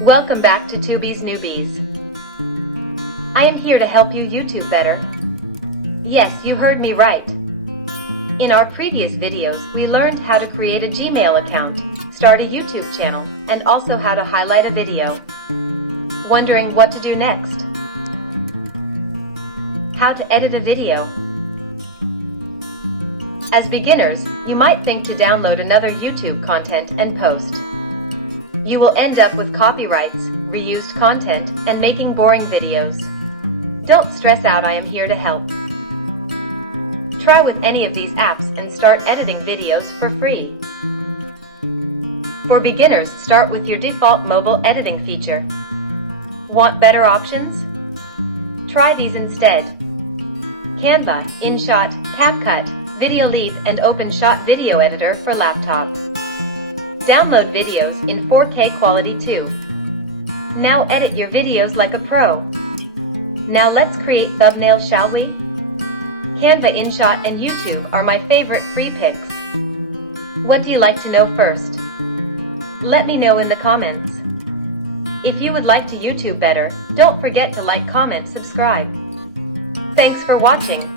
Welcome back to Tubies Newbies. I am here to help you YouTube better. Yes, you heard me right. In our previous videos, we learned how to create a Gmail account, start a YouTube channel, and also how to highlight a video. Wondering what to do next? How to edit a video. As beginners, you might think to download another YouTube content and post. You will end up with copyrights, reused content, and making boring videos. Don't stress out, I am here to help. Try with any of these apps and start editing videos for free. For beginners, start with your default mobile editing feature. Want better options? Try these instead. Canva, Inshot, Capcut, Videoleap, and Inshot video editor for laptop. Download videos in 4K quality too. Now edit your videos like a pro. Now let's create thumbnails, shall we? Canva, Inshot, and YouTube are my favorite free picks. What do you like to know first? Let me know in the comments. If you would like to YouTube better, don't forget to like, comment, subscribe. Thanks for watching.